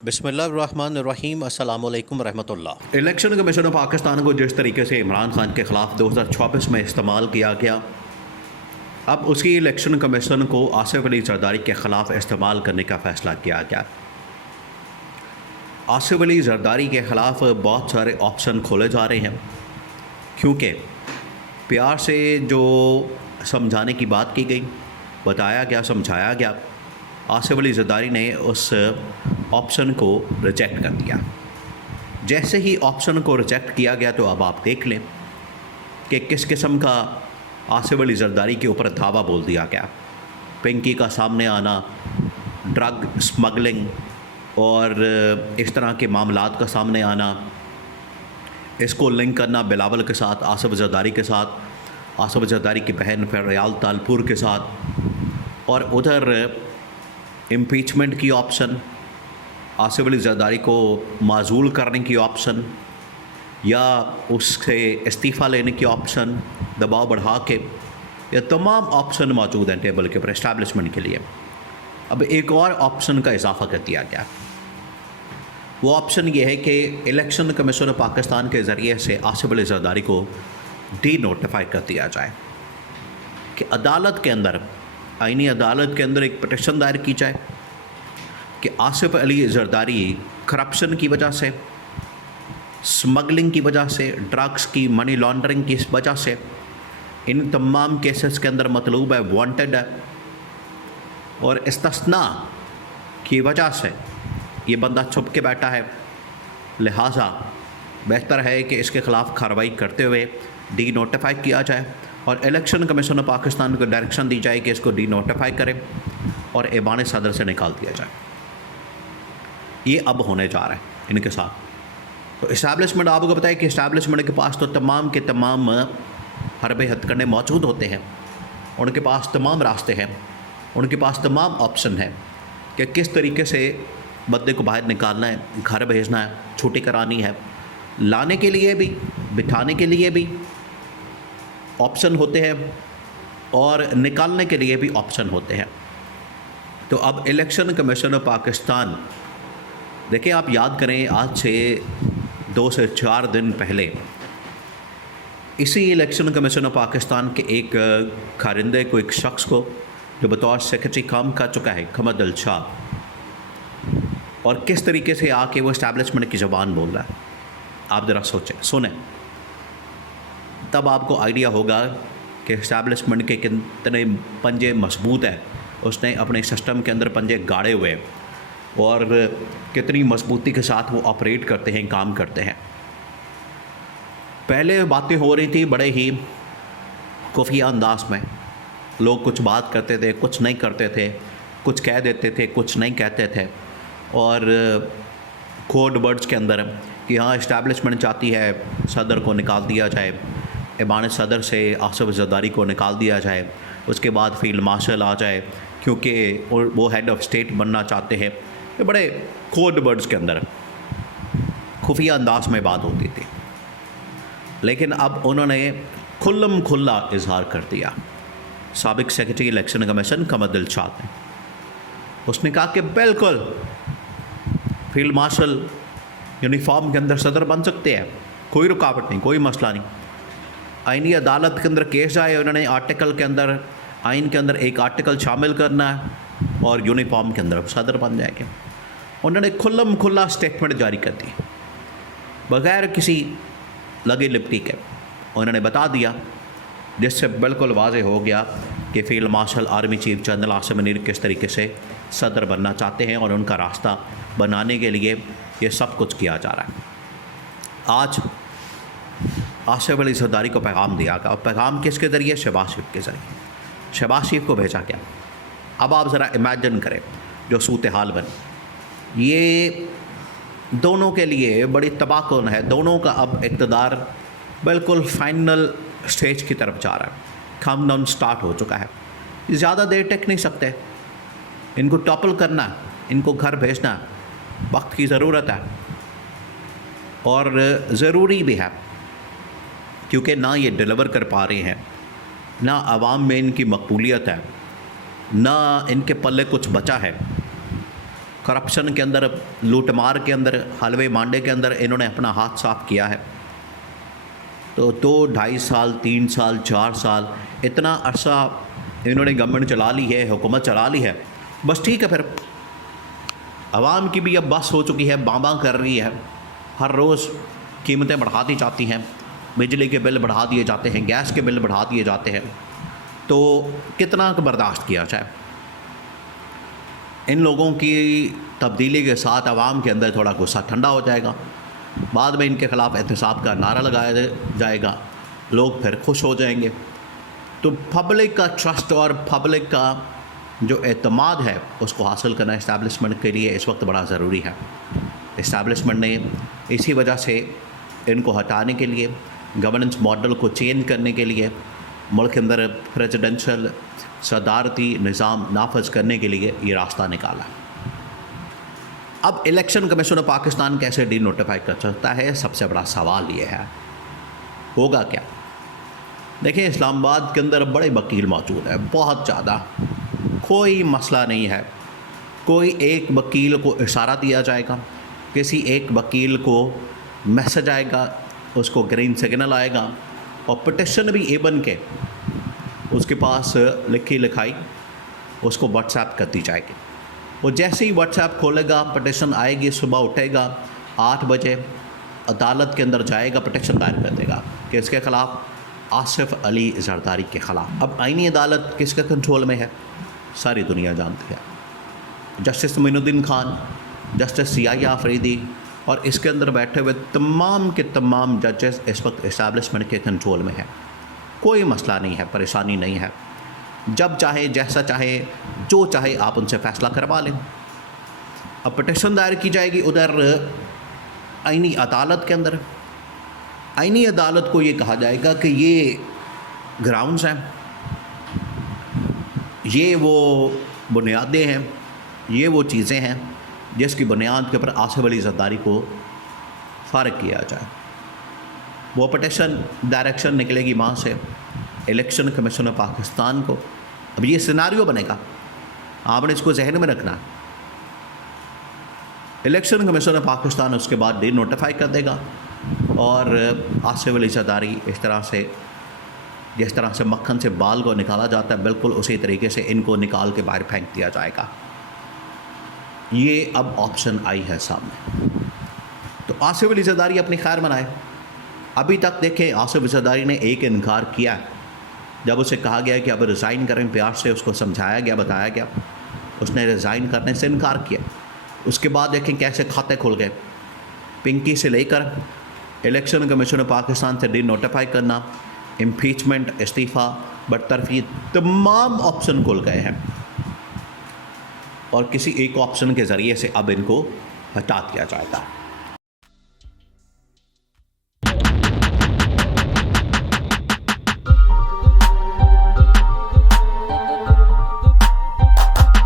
बिस्मिल्लाहिर्रहमानिर्रहीम अस्सलाम वालेकुम रहमतुल्लाह। इलेक्शन कमीशन ऑफ पाकिस्तान को जिस तरीके से इमरान खान के ख़िलाफ़ 2024 में इस्तेमाल किया गया, अब उसी इलेक्शन कमीशन को आसिफ अली जरदारी के ख़िलाफ़ इस्तेमाल करने का फ़ैसला किया गया। आसिफ अली जरदारी के ख़िलाफ़ बहुत सारे ऑप्शन खोले जा रहे हैं, क्योंकि प्यार से जो समझाने की बात की गई, बताया गया, समझाया गया, आसिफ अली जरदारी ने उस ऑप्शन को रिजेक्ट कर दिया। जैसे ही ऑप्शन को रिजेक्ट किया गया तो अब आप देख लें कि किस किस्म का आसिफ अली जरदारी के ऊपर धावा बोल दिया गया। पिंकी का सामने आना, ड्रग स्मगलिंग और इस तरह के मामलात का सामने आना, इसको लिंक करना बिलावल के साथ, आसिफ जरदारी के साथ, आसिफ जरदारी की बहन फरियाल तालपुर के साथ, और उधर इम्पीचमेंट की ऑप्शन, आसिफ अली जरदारी को माजूल करने की ऑप्शन या उससे इस्तीफ़ा लेने की ऑप्शन, दबाव बढ़ा के, ये तमाम ऑप्शन मौजूद हैं टेबल के ऊपर इस्टेब्लिशमेंट के लिए। अब एक और ऑप्शन का इजाफ़ा कर दिया गया। वो ऑप्शन ये है कि इलेक्शन कमीशन ऑफ पाकिस्तान के ज़रिए से आसिफ अली जरदारी को डी नोटिफाई कर दिया जाए कि अदालत के अंदर, आईनी अदालत के अंदर एक पिटीशन दायर की जाए कि आसिफ अली जरदारी करप्शन की वजह से, स्मगलिंग की वजह से, ड्रग्स की, मनी लॉन्ड्रिंग की वजह से, इन तमाम केसेस के अंदर मतलूब है, वांटेड है, और इस्तिस्ना की वजह से ये बंदा छुप के बैठा है। लिहाजा बेहतर है कि इसके ख़िलाफ़ कार्रवाई करते हुए डी नोटिफाई किया जाए और इलेक्शन कमीशन ऑफ पाकिस्तान को डायरेक्शन दी जाए कि इसको डी नोटिफाई करें और ऐवान सदर से निकाल दिया जाए। ये अब होने जा रहा है इनके साथ। तो इस्टेब्लिशमेंट, आपको बताया कि इस्टेब्लिशमेंट के पास तो तमाम के तमाम हरबे हथकंडे मौजूद होते हैं, उनके पास तमाम रास्ते हैं, उनके पास तमाम ऑप्शन है कि किस तरीके से बंदे को बाहर निकालना है, घर भेजना है, छुट्टी करानी है, लाने के लिए भी, बिठाने के लिए भी ऑप्शन होते हैं और निकालने के लिए भी ऑप्शन होते हैं। तो अब इलेक्शन कमीशन ऑफ पाकिस्तान, देखिए आप याद करें, आज से 2 से 4 दिन पहले इसी इलेक्शन कमीशन ऑफ पाकिस्तान के एक कारिंदे को, एक शख्स को जो बतौर सेक्रेटरी काम कर चुका है, खमद अल शाह, और किस तरीके से आके वो इस्टेब्लिशमेंट की ज़बान बोल रहा है, आप ज़रा सोचें, सुने, तब आपको आइडिया होगा कि इस्टेब्लिशमेंट के कितने पंजे मजबूत हैं। उसने अपने सिस्टम के अंदर पंजे गाड़े हुए और कितनी मजबूती के साथ वो ऑपरेट करते हैं, काम करते हैं। पहले बातें हो रही थी बड़े ही खुफिया अंदाज में, लोग कुछ बात करते थे, कुछ नहीं करते थे, कुछ कह देते थे, कुछ नहीं कहते थे, और कोड वर्ड्स के अंदर कि हाँ इस्टेब्लिशमेंट चाहती है सदर को निकाल दिया जाए, ऐवान सदर से आसिफ जरदारी को निकाल दिया जाए, उसके बाद फील्ड मार्शल आ जाए क्योंकि वो हेड ऑफ स्टेट बनना चाहते हैं। ये बड़े कोड वर्ड्स के अंदर खुफिया अंदाज में बात होती थी, लेकिन अब उन्होंने खुल्लम खुल्ला इजहार कर दिया। साबिक सेक्रेटरी इलेक्शन कमीशन खमद अल शाह ने, उसने कहा कि बिल्कुल फील्ड मार्शल यूनिफॉर्म के अंदर सदर बन सकते हैं, कोई रुकावट नहीं, कोई मसला नहीं। आईनी अदालत के अंदर केस आए, उन्होंने आर्टिकल के अंदर, आइन के अंदर एक आर्टिकल शामिल करना है और यूनिफॉर्म के अंदर सदर बन जाएंगे। उन्होंने खुल्लम खुल्ला स्टेटमेंट जारी कर दी बग़ैर किसी लगे लिपटी के। उन्होंने बता दिया, जिससे बिल्कुल वाज़ेह हो गया कि field marshal army chief general Asim Munir किस तरीके से सदर बनना चाहते हैं और उनका रास्ता बनाने के लिए ये सब कुछ किया जा रहा है। आज आसिफ अली जरदारी को पैगाम दिया गया, और पैगाम किसके ज़रिए? शहबाज शरीफ के ज़रिए। शहबाज शरीफ को भेजा गया। अब आप ज़रा इमेजिन करें जो सूरत हाल बनी, ये दोनों के लिए बड़ी तबाहकुन है। दोनों का अब इक़्तिदार बिल्कुल फाइनल स्टेज की तरफ जा रहा है, कम डाउन स्टार्ट हो चुका है। ज़्यादा देर टिक नहीं सकते, इनको टॉपल करना, इनको घर भेजना वक्त की ज़रूरत है और ज़रूरी भी है, क्योंकि ना ये डिलीवर कर पा रहे हैं, ना आवाम में इनकी मकबूलियत है, ना इनके पल्ले कुछ बचा है। करप्शन के अंदर, लूटमार के अंदर, हलवे मांडे के अंदर इन्होंने अपना हाथ साफ किया है। तो 2-2.5 साल, 3 साल, 4 साल इतना अरसा इन्होंने गवर्नमेंट चला ली है, हुकूमत चला ली है। बस ठीक है, फिर आवाम की भी अब बस हो चुकी है, बाँ कर रही है। हर रोज़ कीमतें बढ़ा दी जाती हैं, बिजली के बिल बढ़ा दिए जाते हैं, गैस के बिल बढ़ा दिए जाते हैं। तो कितना बर्दाश्त किया जाए। इन लोगों की तब्दीली के साथ आवाम के अंदर थोड़ा गुस्सा ठंडा हो जाएगा, बाद में इनके ख़िलाफ़ एहतसाब का नारा लगाया जाएगा, लोग फिर खुश हो जाएंगे। तो पब्लिक का ट्रस्ट और पब्लिक का जो एतमाद है उसको हासिल करना इस्टेब्लिशमेंट के लिए इस वक्त बड़ा ज़रूरी है। इस्टेब्लिशमेंट ने इसी वजह से इनको हटाने के लिए, गवर्नेंस मॉडल को चेंज करने के लिए, मुल्क के अंदर प्रेसिडेंशियल सदारती निज़ाम नाफज करने के लिए ये रास्ता निकाला। अब इलेक्शन कमीशन ऑफ पाकिस्तान कैसे डी नोटिफाई कर सकता है, सबसे बड़ा सवाल ये है, होगा क्या। देखिए, इस्लामाबाद के अंदर बड़े वकील मौजूद है, बहुत ज़्यादा, कोई मसला नहीं है। कोई एक वकील को इशारा दिया जाएगा, किसी एक वकील को मैसेज आएगा, उसको ग्रीन सिग्नल आएगा और पिटिशन भी एबन के उसके पास लिखी लिखाई उसको व्हाट्सएप कर दी जाएगी। वो जैसे ही व्हाट्सएप खोलेगा, पिटिशन आएगी, सुबह उठेगा 8 बजे अदालत के अंदर जाएगा, पिटिशन दायर कर देगा कि इसके ख़िलाफ़, आसिफ अली जरदारी के ख़िलाफ़। अब आईनी अदालत किसके कंट्रोल में है, सारी दुनिया जानती है। जस्टिस मोइनुद्दीन खान, जस्टिस सियाया आफरीदी और इसके अंदर बैठे हुए तमाम के तमाम जजेस इस वक्त इस्टेब्लिशमेंट के कंट्रोल में है। कोई मसला नहीं है, परेशानी नहीं है। जब चाहे, जैसा चाहे, जो चाहे आप उनसे फ़ैसला करवा लें। अब पिटिशन दायर की जाएगी उधर आईनी अदालत के अंदर। आईनी अदालत को ये कहा जाएगा कि ये ग्राउंड्स हैं, ये वो बुनियादें हैं, ये वो चीज़ें हैं जिसकी बुनियाद के ऊपर आसिफ अली जरदारी को फ़ारिग किया जाए। वो पिटिशन डायरेक्शन निकलेगी वहाँ से इलेक्शन कमीशन ऑफ पाकिस्तान को। अब ये सिनारियो बनेगा, आपने इसको जहन में रखना। इलेक्शन कमीशन ऑफ पाकिस्तान उसके बाद डे नोटिफाई कर देगा और आसिफ अली जरदारी इस तरह से, जिस तरह से मक्खन से बाल को निकाला जाता है, बिल्कुल उसी तरीके से इनको निकाल के बाहर फेंक दिया जाएगा। ये अब ऑप्शन आई है सामने। तो आसिफ अली जरदारी अपनी खैर मनाए। अभी तक देखें, आसिफ अली जरदारी ने एक इनकार किया। जब उसे कहा गया कि अब रिज़ाइन करें, प्यार से उसको समझाया गया, बताया गया, उसने रिज़ाइन करने से इनकार किया। उसके बाद देखें कैसे खाते खुल गए। पिंकी से लेकर इलेक्शन कमीशन ऑफ पाकिस्तान से डी नोटिफाई करना, इम्पीचमेंट, इस्तीफ़ा, बरतरफी, तमाम ऑप्शन खुल गए हैं और किसी एक ऑप्शन के ज़रिए से अब इनको हटा दिया जाएगा।